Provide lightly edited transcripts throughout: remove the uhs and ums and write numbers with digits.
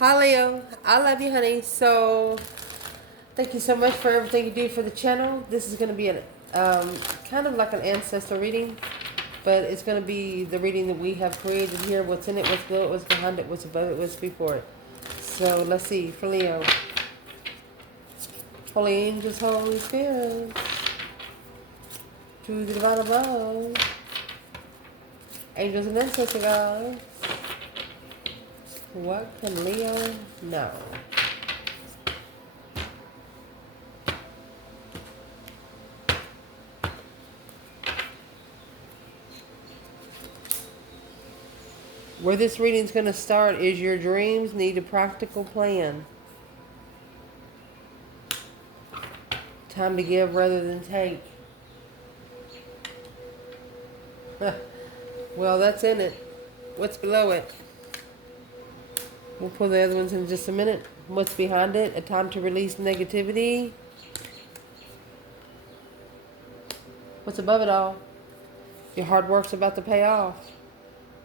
Hi Leo, I love you, honey. So thank you so much for everything you do for the channel. This is going to be an kind of like an ancestor reading, but it's going to be the reading that we have created here. What's in it, what's below it, what's behind it, what's above it, what's before it. So let's see for Leo. Holy angels, Holy Spirit, to the divine above, angels and ancestor guides. What can Leo know? Where this reading is going to start is your dreams need a practical plan. Time to give rather than take. Well, that's in it. What's below it? We'll pull the other ones in just a minute. What's behind it? A time to release negativity. What's above it all? Your hard work's about to pay off.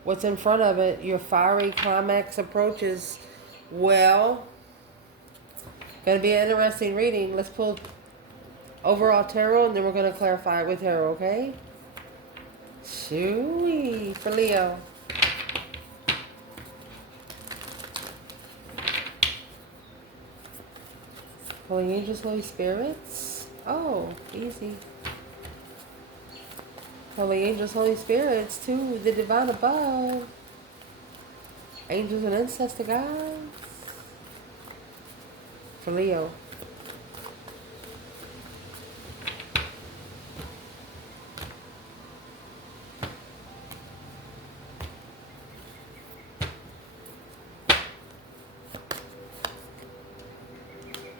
What's in front of it? Your fiery climax approaches. Well, going to be an interesting reading. Let's pull overall tarot, and then we're going to clarify it with tarot, okay? Shoo-wee for Leo. Holy angels, Holy spirits. Oh, easy. Holy angels, Holy spirits to the divine above. Angels and ancestor guides. For Leo.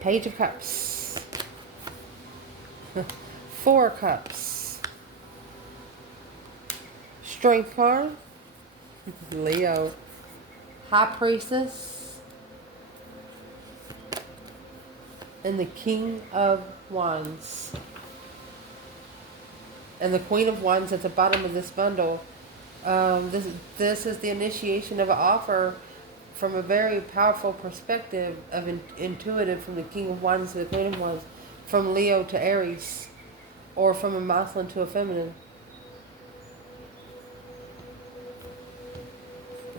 Page of Cups. 4 Cups. Strength card. Leo. High Priestess. And the King of Wands. And the Queen of Wands at the bottom of this bundle. This is the initiation of an offer from a very powerful perspective of intuitive, from the King of Wands to the Queen of Wands, from Leo to Aries, or from a masculine to a feminine.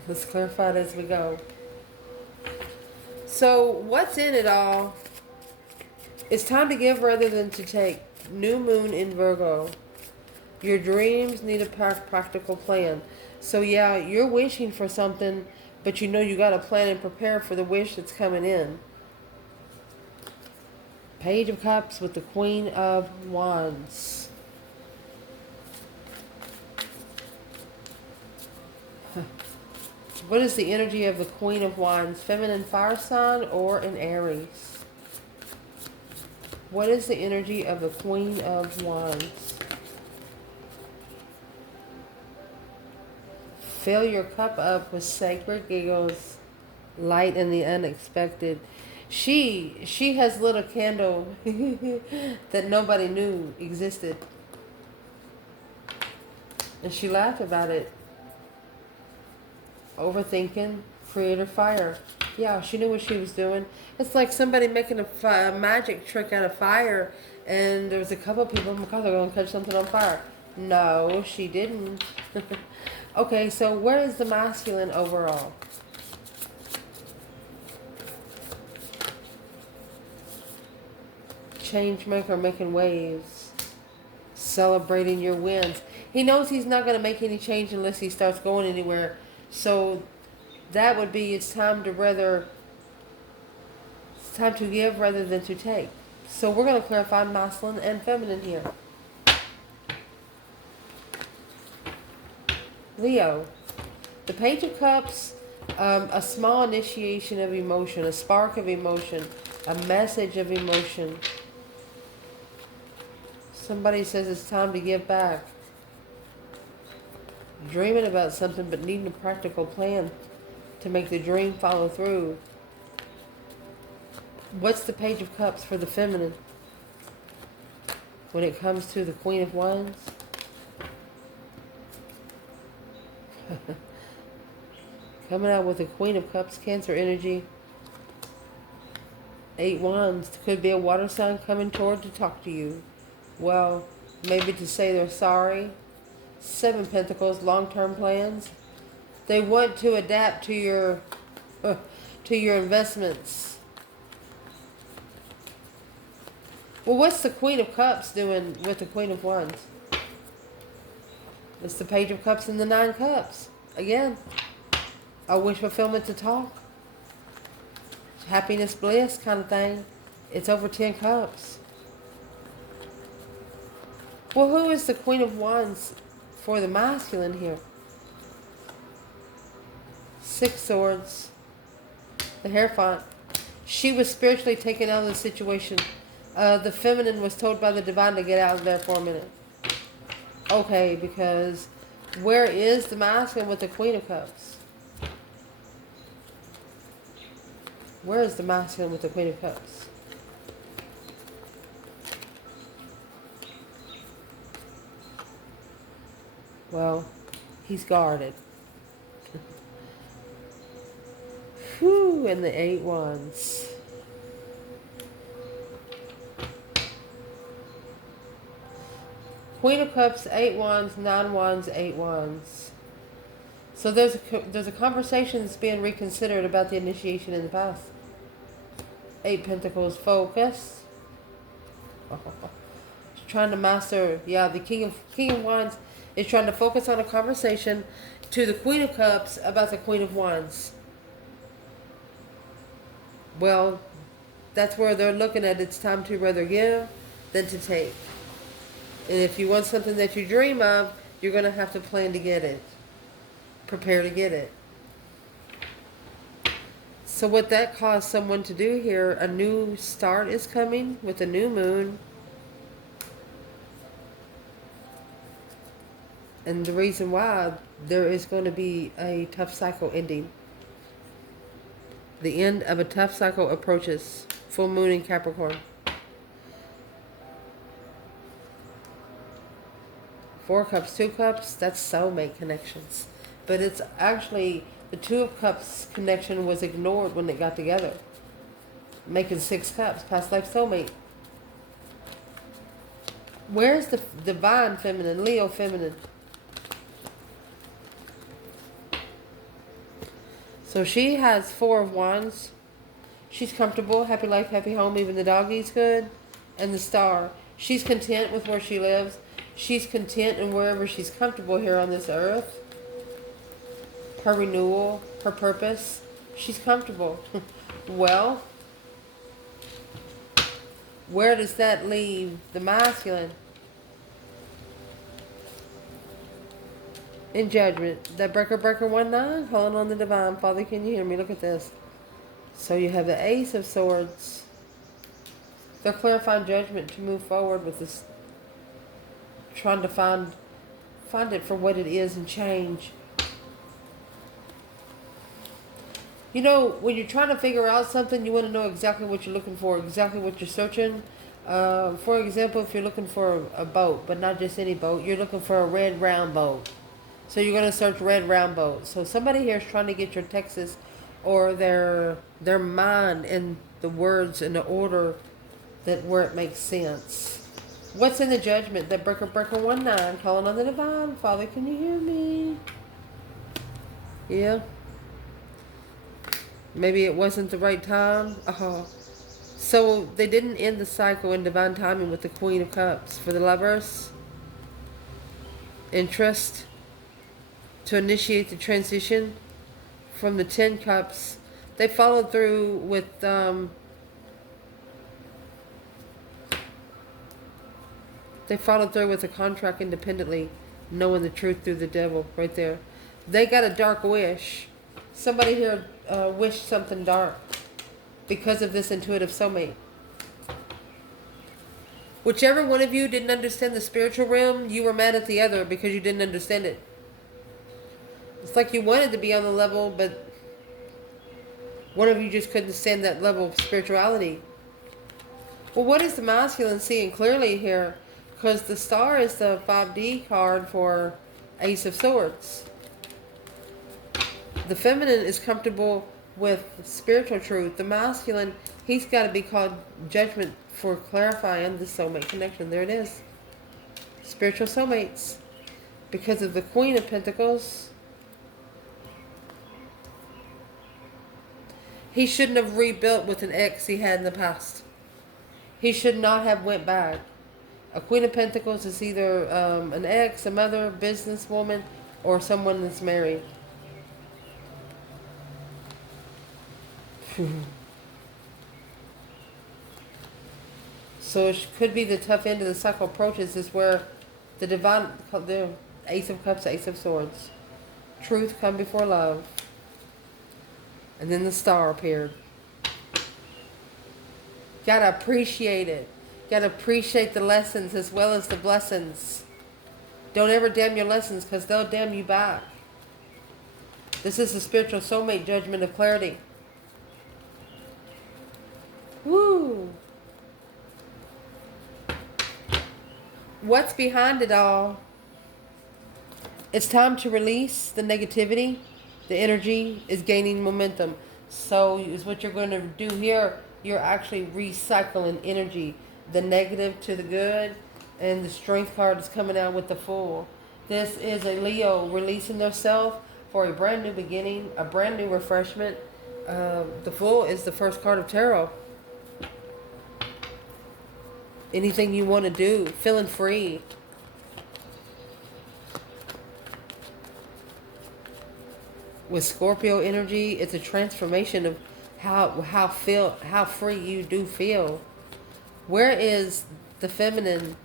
Let's clarify it as we go. So what's in it all? It's time to give rather than to take. New moon in Virgo. Your dreams need a practical plan. So yeah, you're wishing for something, but you know you got to plan and prepare for the wish that's coming in. Page of Cups with the Queen of Wands. What is the energy of the Queen of Wands? Feminine fire sign or an Aries? What is the energy of the Queen of Wands? Fill your cup up with sacred giggles, light and the unexpected. She has lit a candle that nobody knew existed. And she laughed about it. Overthinking, creator fire. Yeah, she knew what she was doing. It's like somebody making a magic trick out of fire, and there was a couple of people, oh my God, they're going to catch something on fire. No, she didn't. Okay, so where is the masculine overall? Change maker, making waves. Celebrating your wins. He knows he's not going to make any change unless he starts going anywhere. So that would be it's time to give rather than to take. So we're going to clarify masculine and feminine here. Leo. The Page of Cups, a small initiation of emotion, a spark of emotion, a message of emotion. Somebody says it's time to give back. Dreaming about something but needing a practical plan to make the dream follow through. What's the Page of Cups for the feminine when it comes to the Queen of Wands? Coming out with the Queen of Cups, Cancer energy. 8 wands. Could be a water sign coming toward to talk to you. Well, maybe to say they're sorry. 7 pentacles, long-term plans. They want to adapt to your investments. Well, what's the Queen of Cups doing with the Queen of Wands? It's the Page of Cups and the 9 Cups. Again, a wish fulfillment to talk. Happiness, bliss kind of thing. It's over 10 cups. Well, who is the Queen of Wands for the masculine here? 6 swords. The Hierophant. She was spiritually taken out of the situation. The feminine was told by the divine to get out of there for a minute. Okay, because where is the masculine with the Queen of Cups? Where is the masculine with the Queen of Cups? Well, he's guarded. Whew, and the 8 wands. Queen of Cups, 8 wands, 9 wands, 8 wands. So there's a conversation that's being reconsidered about the initiation in the past. 8 Pentacles, focus. Trying to master, yeah, the King of Wands is trying to focus on a conversation to the Queen of Cups about the Queen of Wands. Well, that's where they're looking at it's time to rather give than to take. And if you want something that you dream of, you're going to have to plan to get it. Prepare to get it. So what that caused someone to do here, a new start is coming with a new moon. And the reason why, there is going to be a tough cycle ending. The end of a tough cycle approaches. Full moon in Capricorn. 4 cups, 2 cups, that's soulmate connections. But it's actually, the 2 of Cups connection was ignored when they got together. Making 6 cups, past life soulmate. Where's the divine feminine, Leo feminine? So she has 4 of Wands. She's comfortable, happy life, happy home, even the doggy's good. And the Star. She's content with where she lives. She's content in wherever she's comfortable here on this earth. Her renewal, her purpose. She's comfortable. Well, where does that leave the masculine? In Judgment. That breaker 1-9, calling on the divine. Father, can you hear me? Look at this. So you have the Ace of Swords. They're clarifying judgment to move forward with this. Trying to find it for what it is and change. You know, when you're trying to figure out something, you want to know exactly what you're looking for, exactly what you're searching. For example, if you're looking for a boat, but not just any boat, you're looking for a red round boat. So you're going to search red round boat. So somebody here is trying to get your Texas or their mind in the words in the order that where it makes sense. What's in the judgment? That breaker 1-9, calling on the divine. Father, can you hear me? Yeah. Maybe it wasn't the right time. So they didn't end the cycle in divine timing with the Queen of Cups. For the lovers, interest to initiate the transition from the 10 Cups. They followed through with a contract independently, knowing the truth through the devil right there. They got a dark wish. Somebody here wished something dark because of this intuitive soulmate. Whichever one of you didn't understand the spiritual realm, you were mad at the other because you didn't understand it. It's like you wanted to be on the level, but one of you just couldn't stand that level of spirituality. Well, what is the masculine seeing clearly here? Because the Star is the 5D card for Ace of Swords. The feminine is comfortable with spiritual truth. The masculine, he's got to be called judgment for clarifying the soulmate connection. There it is. Spiritual soulmates. Because of the Queen of Pentacles. He shouldn't have rebuilt with an ex he had in the past. He should not have went back. A Queen of Pentacles is either an ex, a mother, businesswoman, or someone that's married. So it could be the tough end of the cycle approaches is where the divine, the Ace of Cups, Ace of Swords. Truth come before love. And then the star appeared. Gotta appreciate it. Gotta appreciate the lessons as well as the blessings. Don't ever damn your lessons because they'll damn you back. This is the spiritual soulmate judgment of clarity. Woo! What's behind it all? It's time to release the negativity. The energy is gaining momentum. So is what you're going to do here. You're actually recycling energy. The negative to the good. And the strength card is coming out with the Fool. This is a Leo releasing themselves for a brand new beginning. A brand new refreshment. The Fool is the first card of tarot. Anything you want to do. Feeling free. With Scorpio energy, it's a transformation of how free you do feel. Where is the feminine?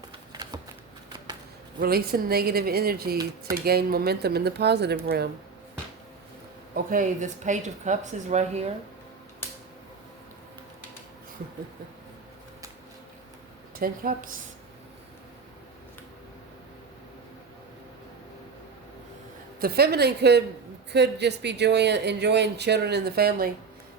Releasing negative energy to gain momentum in the positive realm. Okay, this Page of Cups is right here. 10 Cups. The feminine could just be enjoying children in the family.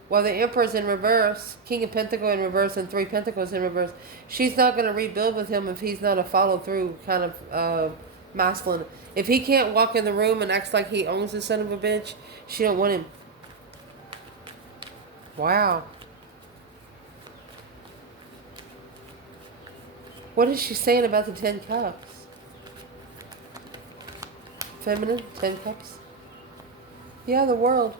While the Emperor's in reverse, King of Pentacles in reverse, and 3 Pentacles in reverse. She's not going to rebuild with him if he's not a follow-through kind of masculine. If he can't walk in the room and acts like he owns the son of a bitch, she don't want him. Wow. What is she saying about the 10 Cups? Feminine, 10 Cups. Yeah, the world.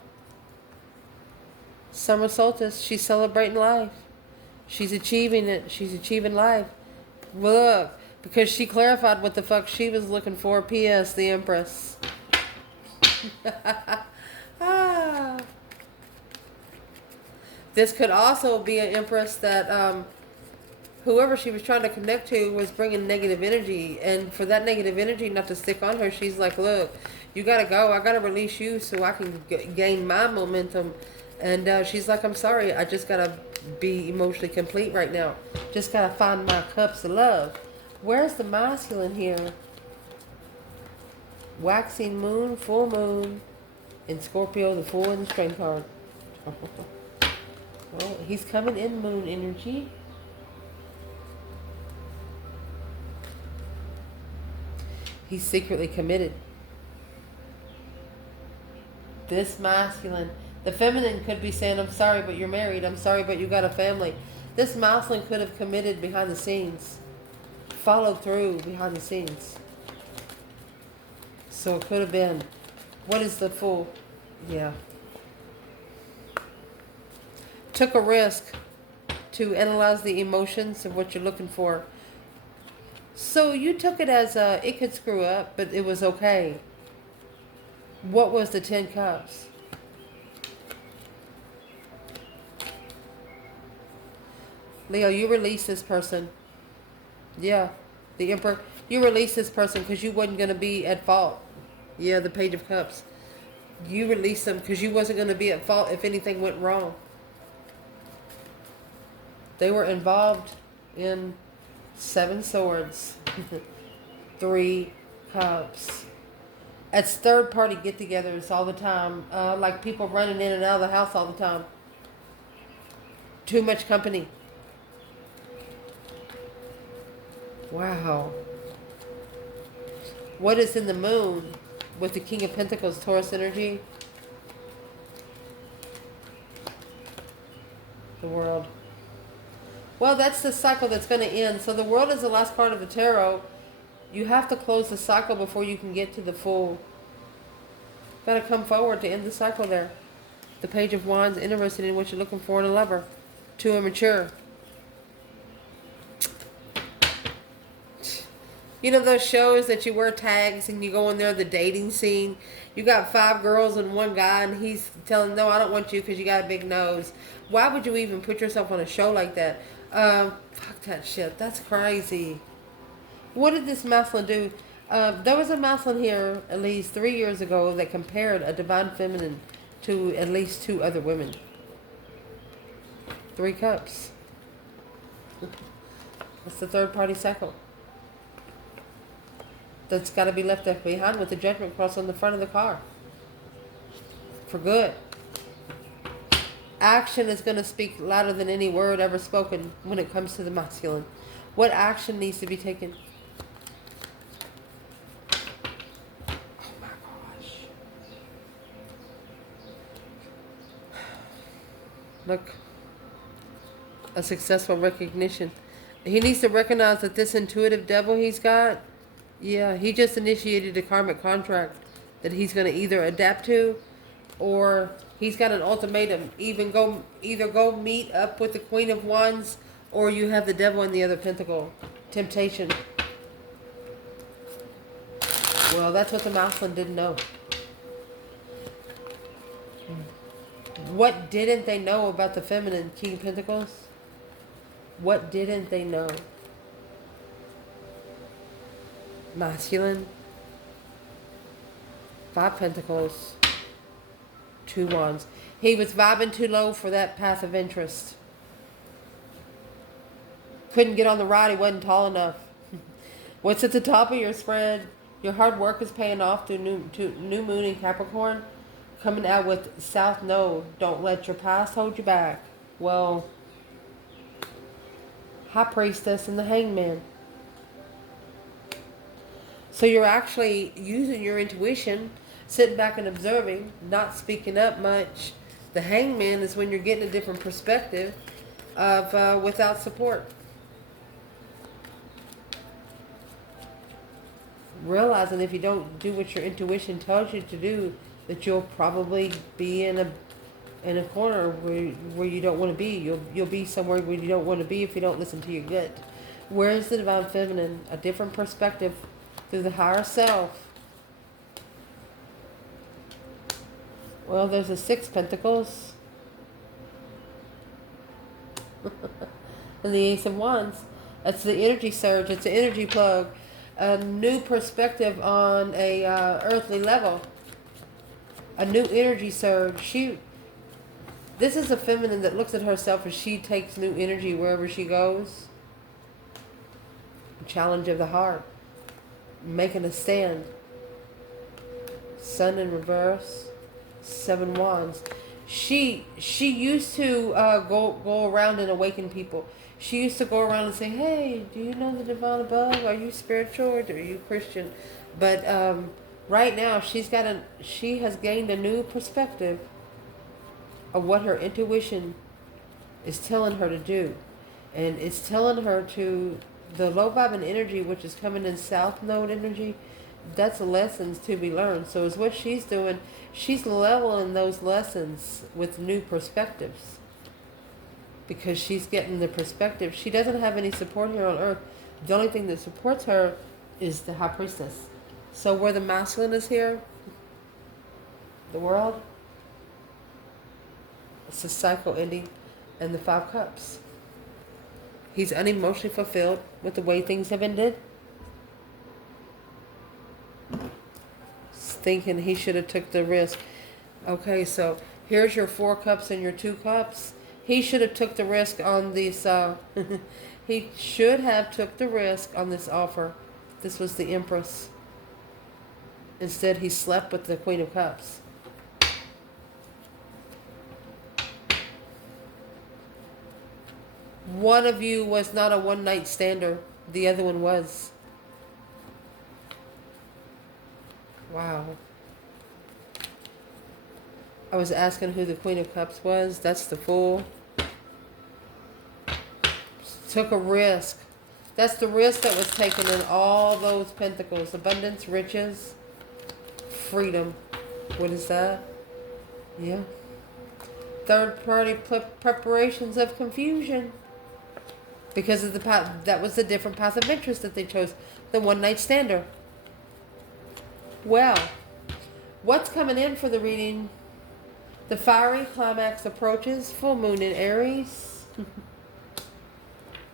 Summer solstice, she's celebrating life. She's achieving it. She's achieving life. Look, because she clarified what the fuck she was looking for. P.S. The Empress. Ah. This could also be an Empress that whoever she was trying to connect to was bringing negative energy. And for that negative energy not to stick on her, she's like, look, you got to go. I got to release you so I can gain my momentum. And she's like, I'm sorry. I just got to be emotionally complete right now. Just got to find my cups of love. Where's the masculine here? Waxing moon, full moon. In Scorpio, the Fool and the Strength card. Well, he's coming in moon energy. He's secretly committed. This masculine. The feminine could be saying, I'm sorry, but you're married. I'm sorry, but you got a family. This masculine could have committed behind the scenes. Followed through behind the scenes. So it could have been. What is the Fool? Yeah. Took a risk to analyze the emotions of what you're looking for. So you took it as it could screw up, but it was okay. What was the 10 Cups? Leo, you release this person. Yeah, the Emperor. You release this person because you wasn't going to be at fault. Yeah, the Page of Cups. You released them because you wasn't going to be at fault if anything went wrong. They were involved in 7 Swords. 3 Cups. It's third-party get-togethers all the time. Like people running in and out of the house all the time. Too much company. Wow. What is in the moon with the King of Pentacles, Taurus energy? The World. Well, that's the cycle that's going to end. So the World is the last card of the tarot. You have to close the cycle before you can get to the full. Got to come forward to end the cycle there. The Page of Wands, interested in what you're looking for in a lover. Too immature. You know those shows that you wear tags and you go in there, the dating scene? You got 5 girls and 1 guy and he's telling, no, I don't want you because you got a big nose. Why would you even put yourself on a show like that? Fuck that shit. That's crazy. What did this masculine do? There was a masculine here at least 3 years ago that compared a divine feminine to at least 2 other women. 3 cups. That's the third party cycle. That's got to be left behind with the judgment cross on the front of the car. For good. Action is going to speak louder than any word ever spoken when it comes to the masculine. What action needs to be taken? Oh my gosh. Look. A successful recognition. He needs to recognize that this intuitive devil he's got, yeah, he just initiated a karmic contract that he's going to either adapt to, or he's got an ultimatum. Either go meet up with the Queen of Wands, or you have the devil in the other pentacle. Temptation. Well, that's what the masculine didn't know. What didn't they know about the feminine King of Pentacles? What didn't they know? Masculine. 5 Pentacles. 2 Wands. He was vibing too low for that path of interest. Couldn't get on the ride. He wasn't tall enough. What's at the top of your spread? Your hard work is paying off through new moon in Capricorn. Coming out with South Node. Don't let your past hold you back. Well, High Priestess and the Hangman. So you're actually using your intuition, sitting back and observing, not speaking up much. The Hangman is when you're getting a different perspective of without support. Realizing if you don't do what your intuition tells you to do, that you'll probably be in a corner where you don't want to be. You'll be somewhere where you don't want to be if you don't listen to your gut. Where is the divine feminine? A different perspective through the higher self. Well, there's a 6 Pentacles. And the Ace of Wands. That's the energy surge. It's the energy plug. A new perspective on a earthly level. A new energy surge. Shoot. This is a feminine that looks at herself as she takes new energy wherever she goes. Challenge of the heart. Making a stand. Sun in reverse. 7 Wands. She used to go around and awaken people. She used to go around and say, hey, do you know the divine above? Are you spiritual or are you Christian? But right now she has gained a new perspective of what her intuition is telling her to do. And it's telling her to, the low vibing energy, which is coming in South Node energy, that's lessons to be learned. So is what she's doing, she's leveling those lessons with new perspectives. Because she's getting the perspective. She doesn't have any support here on Earth. The only thing that supports her is the High Priestess. So where the masculine is here, the World, it's a cycle ending, and the 5 Cups. He's unemotionally fulfilled with the way things have ended. Thinking he should have took the risk. Okay, so here's your 4 Cups and your 2 Cups. He should have took the risk on this. He should have took the risk on this offer. This was the Empress. Instead, he slept with the Queen of Cups. One of you was not a one-night stander. The other one was. Wow. I was asking who the Queen of Cups was. That's the Fool. Took a risk. That's the risk that was taken in all those pentacles. Abundance, riches, freedom. What is that? Yeah. Third party preparations of confusion. Because of the path, that was the different path of interest that they chose. The one night stander. Well, what's coming in for the reading? The fiery climax approaches. Full moon in Aries.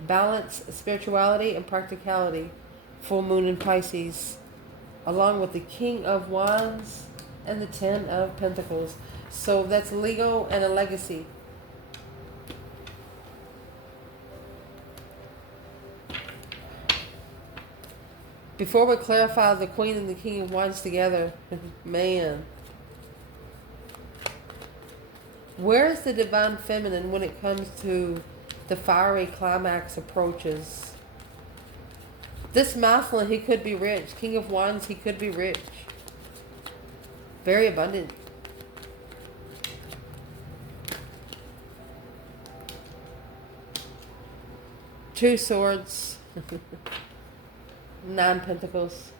Balance, spirituality, and practicality. Full moon in Pisces. Along with the King of Wands and the Ten of Pentacles. So that's Leo and a legacy. Before we clarify the Queen and the King of Wands together, man, where is the divine feminine when it comes to the fiery climax approaches? This masculine, he could be rich. King of Wands, he could be rich. Very abundant. Two Swords. 9 Pentacles.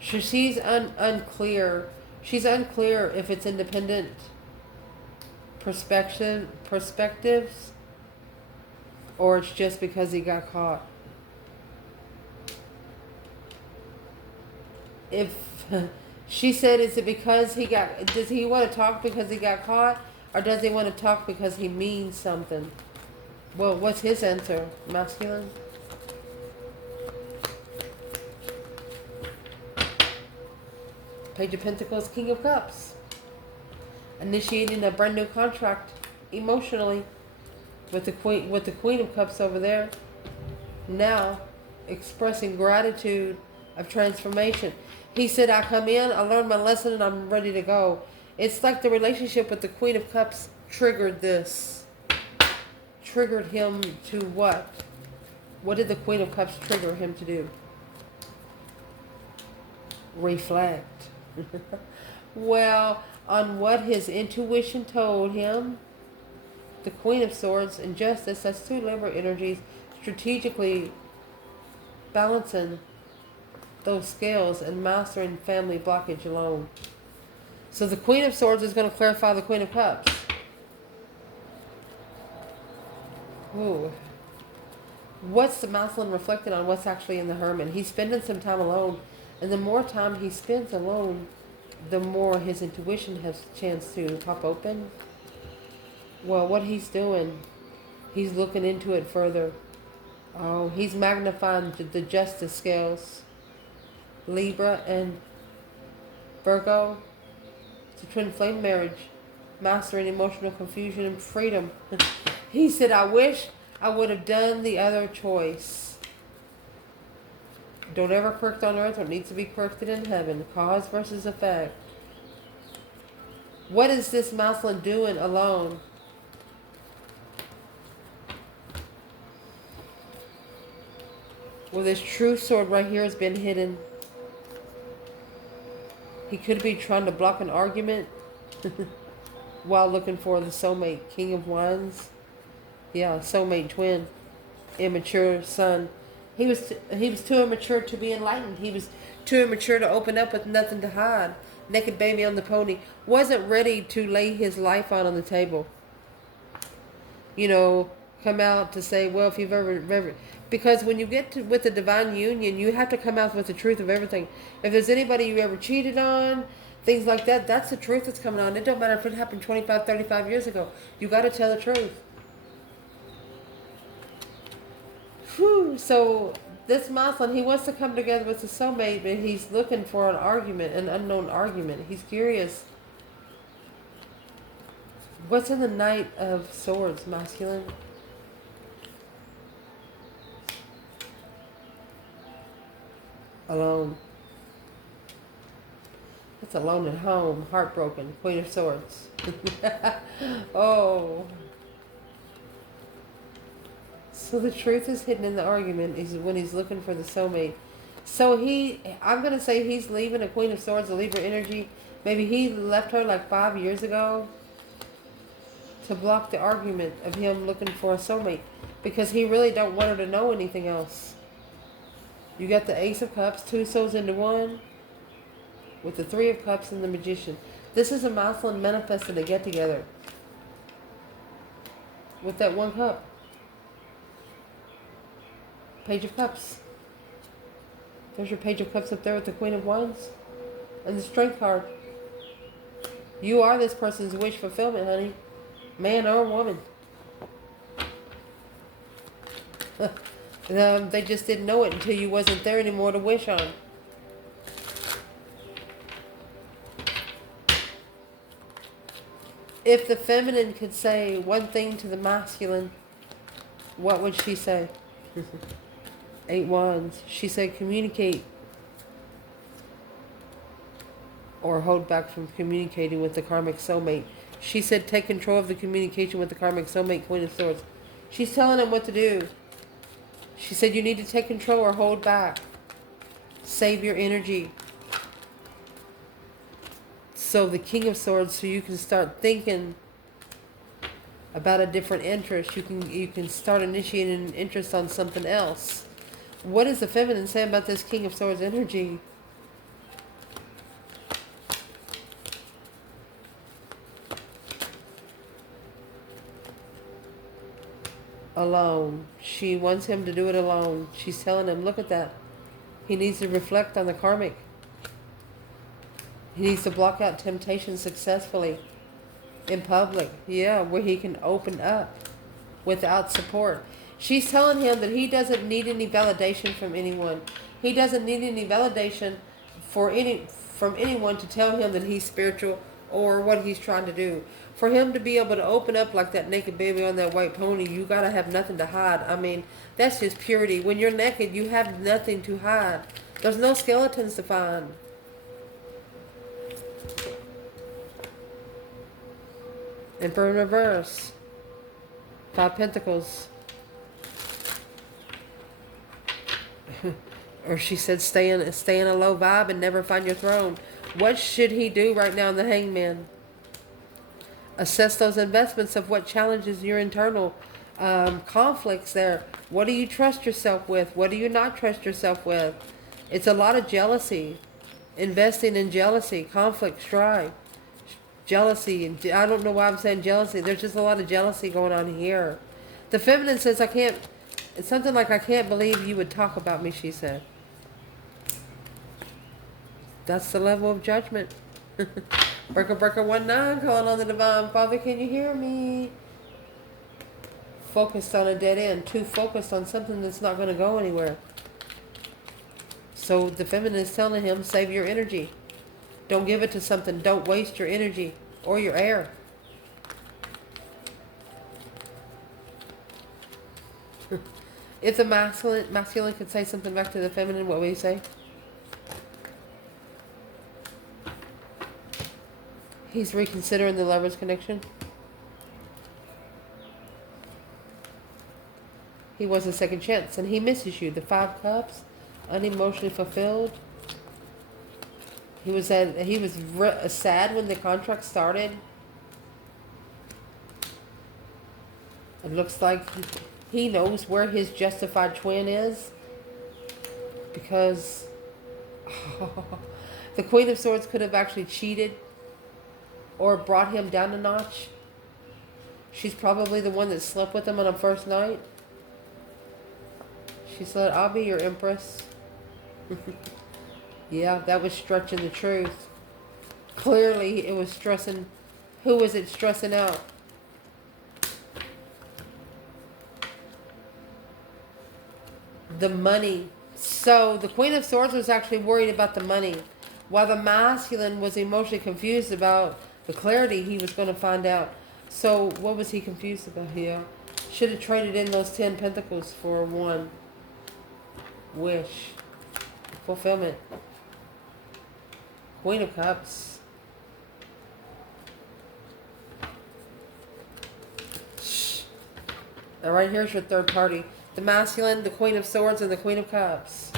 So she's unclear. She's unclear if it's independent perspectives or it's just because he got caught. If she said, is it because does he want to talk because he got caught, or does he want to talk because he means something? Well, what's his answer? Masculine? Page of Pentacles, King of Cups. Initiating a brand new contract emotionally with the Queen of Cups over there. Now expressing gratitude of transformation. He said, I come in, I learned my lesson, and I'm ready to go. It's like the relationship with the Queen of Cups triggered this. Triggered him to what? What did the Queen of Cups trigger him to do? Reflect. Well, on what his intuition told him, the Queen of Swords and Justice, that's two Libra energies, strategically balancing those scales and mastering family blockage alone. So the Queen of Swords is going to clarify the Queen of Cups. Ooh. What's the masculine reflected on what's actually in the Hermit? He's spending some time alone. And the more time he spends alone, the more his intuition has a chance to pop open. Well, what he's doing, he's looking into it further. Oh, he's magnifying the justice scales. Libra and Virgo. It's a twin flame marriage. Mastering emotional confusion and freedom. He said, I wish I would have done the other choice. Don't ever correct on earth what needs to be corrected in heaven. Cause versus effect. What is this masculine doing alone? Well, this true sword right here has been hidden. He could be trying to block an argument while looking for the soulmate. King of Wands. Yeah, soulmate twin. Immature son. He was too immature to be enlightened. He was too immature to open up with nothing to hide. Naked baby on the pony. Wasn't ready to lay his life out on the table. You know, come out to say, well, if you've ever because when you get to with the divine union, you have to come out with the truth of everything. If there's anybody you ever cheated on, things like that, that's the truth that's coming on. It don't matter if it happened 25, 35 years ago. You got to tell the truth. Whew. So this masculine, he wants to come together with his soulmate, but he's looking for an argument, an unknown argument. He's curious. What's in the Knight of Swords, masculine? Alone. It's alone at home, heartbroken, Queen of Swords. Oh. So the truth is hidden in the argument is when he's looking for the soulmate. So I'm going to say he's leaving a Queen of Swords, a Libra energy. Maybe he left her like 5 years ago to block the argument of him looking for a soulmate, because he really don't want her to know anything else. You got the Ace of Cups, 2 souls into one, with the 3 of Cups and the Magician. This is a masculine manifesting a get together with that 1 cup. Page of Cups. There's your Page of Cups up there with the Queen of Wands and the Strength card. You are this person's wish fulfillment, honey. Man or woman. They just didn't know it until you wasn't there anymore to wish on. If the feminine could say one thing to the masculine, what would she say? 8 Wands. She said communicate. Or hold back from communicating with the karmic soulmate. She said take control of the communication with the karmic soulmate, Queen of Swords. She's telling him what to do. She said you need to take control or hold back. Save your energy. So the King of Swords, so you can start thinking about a different interest. You can start initiating an interest on something else. What does the feminine say about this King of Swords energy? Alone. She wants him to do it alone. She's telling him, look at that. He needs to reflect on the karmic. He needs to block out temptation successfully in public. Yeah, where he can open up without support. She's telling him that he doesn't need any validation from anyone. He doesn't need any validation from anyone to tell him that he's spiritual or what he's trying to do. For him to be able to open up like that naked baby on that white pony, you got to have nothing to hide. I mean, that's just purity. When you're naked, you have nothing to hide. There's no skeletons to find. Emperor in reverse. 5 Pentacles. Or she said stay in a low vibe and never find your throne. What should he do right now in the Hangman? Assess those investments of what challenges your internal conflicts there. What do you trust yourself with? What do you not trust yourself with? It's a lot of jealousy. Investing in jealousy, conflict, strife, jealousy. And I don't know why I'm saying jealousy. There's just a lot of jealousy going on here. The feminine says, I can't, it's something like, I can't believe you would talk about me, she said. That's the level of judgment. Breaker 19 calling on the Divine Father, can you hear me? Focused on a dead end. Too focused on something that's not going to go anywhere. So the feminine is telling him, save your energy. Don't give it to something. Don't waste your energy or your air. If the masculine could say something back to the feminine, what would he say? He's reconsidering the Lovers connection. He wants a second chance, and he misses you. The 5 Cups, unemotionally fulfilled. He was sad when the contract started. It looks like he knows where his justified twin is, because the Queen of Swords could have actually cheated or brought him down a notch. She's probably the one that slept with him on a first night. She said, I'll be your empress. Yeah, that was stretching the truth. Clearly it was stressing. Who was it stressing out? The money. So the Queen of Swords was actually worried about the money, while the masculine was emotionally confused about the clarity he was going to find out. So what was he confused about here? Should have traded in those 10 Pentacles for one wish. Fulfillment. Queen of Cups. Shh. Now right here's your third party. The masculine, the Queen of Swords, and the Queen of Cups.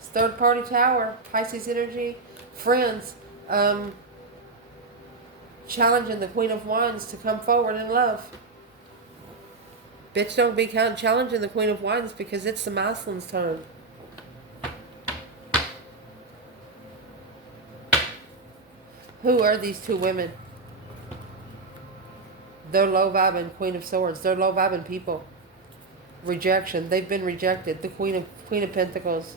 Third party tower, Pisces energy. Friends, challenging the Queen of Wands to come forward in love. Bitch, don't be challenging the Queen of Wands because it's the masculine's turn. Who are these two women? They're low vibing Queen of Swords. They're low vibing people. Rejection. They've been rejected. The Queen of Pentacles.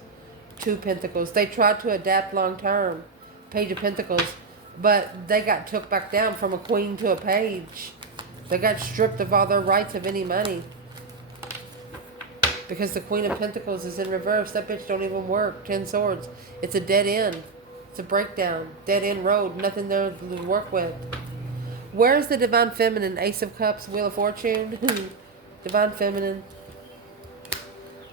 Two Pentacles. They tried to adapt long term. Page of Pentacles. But they got took back down from a queen to a page. They got stripped of all their rights of any money. Because the Queen of Pentacles is in reverse. That bitch don't even work. 10 Swords. It's a dead end. It's a breakdown. Dead end road. Nothing there to work with. Where's the Divine Feminine? Ace of Cups. Wheel of Fortune. Divine Feminine.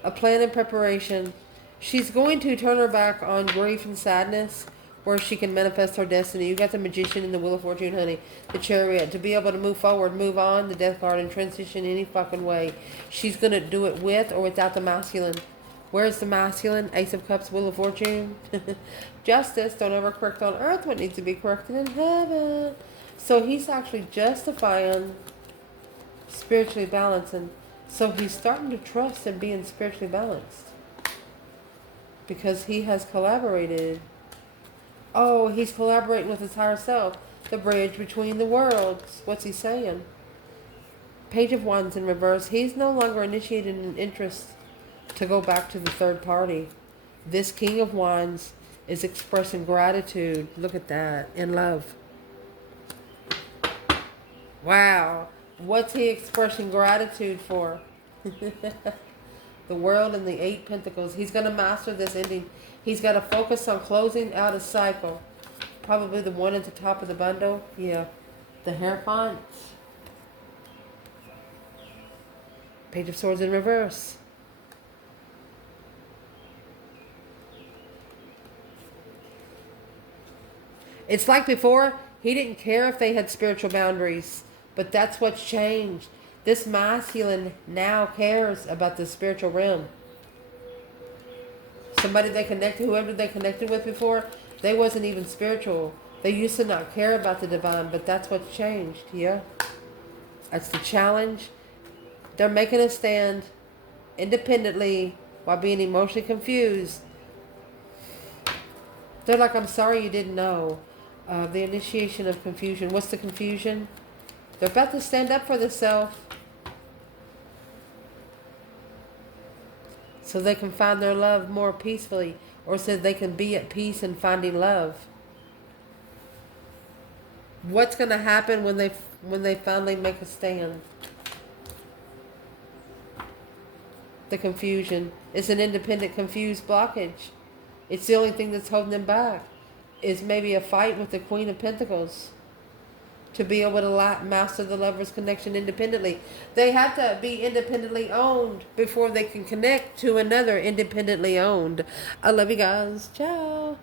A plan and preparation. She's going to turn her back on grief and sadness where she can manifest her destiny. You got the Magician and the Wheel of Fortune, honey. The Chariot. To be able to move forward, move on, the Death card, and transition any fucking way. She's going to do it with or without the masculine. Where's the masculine? Ace of Cups, Wheel of Fortune. Justice. Don't ever correct on earth what needs to be corrected in heaven. So he's actually justifying spiritually balancing. So he's starting to trust in being spiritually balanced. Because he has collaborated. Oh, he's collaborating with his higher self. The bridge between the worlds. What's he saying? Page of Wands in reverse. He's no longer initiating an interest to go back to the third party. This King of Wands is expressing gratitude. Look at that. In love. Wow. What's he expressing gratitude for? The World and the 8 Pentacles. He's going to master this ending. He's got to focus on closing out a cycle. Probably the one at the top of the bundle. Yeah. The Hierophant. Page of Swords in reverse. It's like before, he didn't care if they had spiritual boundaries. But that's what's changed. This masculine now cares about the spiritual realm. Somebody they connected, whoever they connected with before, they wasn't even spiritual. They used to not care about the divine, but that's what's changed, yeah? That's the challenge. They're making a stand independently while being emotionally confused. They're like, I'm sorry you didn't know. The initiation of confusion. What's the confusion? They're about to stand up for themselves. So they can find their love more peacefully. Or so they can be at peace in finding love. What's going to happen when they finally make a stand? The confusion. It's an independent, confused blockage. It's the only thing that's holding them back. Is maybe a fight with the Queen of Pentacles. To be able to master the lover's connection independently. They have to be independently owned before they can connect to another independently owned. I love you guys. Ciao.